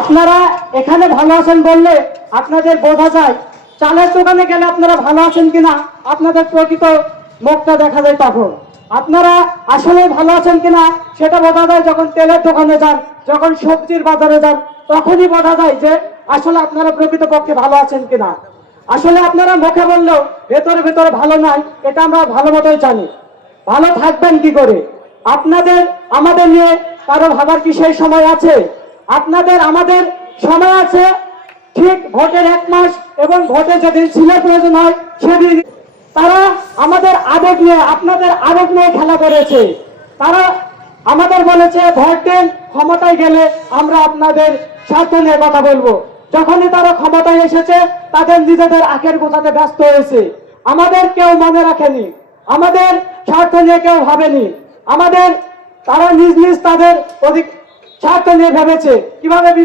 আপনারা এখানে ভালো আছেন বললে আপনাদের বোঝা যায়, চালের দোকানে গেলে আপনারা ভালো আছেন কিনা আপনাদের প্রকৃত মুখটা দেখা যায় তখন। আপনারা আসলে ভালো আছেন কিনা সেটা বোঝা যায় যখন তেলের দোকানে যান, যখন সবজির বাজারে যান, তখনই বোঝা যায় যে আসলে আপনারা প্রকৃতপক্ষে ভালো আছেন কিনা। আসলে আপনারা মুখে বললেও ভেতরে ভেতরে ভালো নাই, এটা আমরা ভালো মতোই জানি। ভালো থাকবেন কি করে? আপনাদের আমাদের নিয়ে কারো ভাবার কি সেই সময় আছে? আপনাদের আমাদের সময় আছে ঠিক ভোটের 1 মাস, এবং ভোটে যেদিন ছিলের প্রয়োজন হয় সেদিন। তারা আমাদের আবেগ নিয়ে, আপনাদের আবেগ নিয়ে খেলা করেছে। তারা আমাদের বলেছে ভোট দেন, ক্ষমতায় গেলে আমরা আপনাদের স্বার্থ নিয়ে কথা বলবো। যখনই তারা ক্ষমতায় এসেছে তাদের নিজেদের আখের গোছাতে ব্যস্ত হয়েছে। আমাদের কেউ মনে রাখেনি, আমাদের স্বার্থ নিয়ে কেউ ভাবেনি। আমাদের তারা নিজ নিজ তাদের স্বার্থ নিয়ে ভেবেছে কিভাবে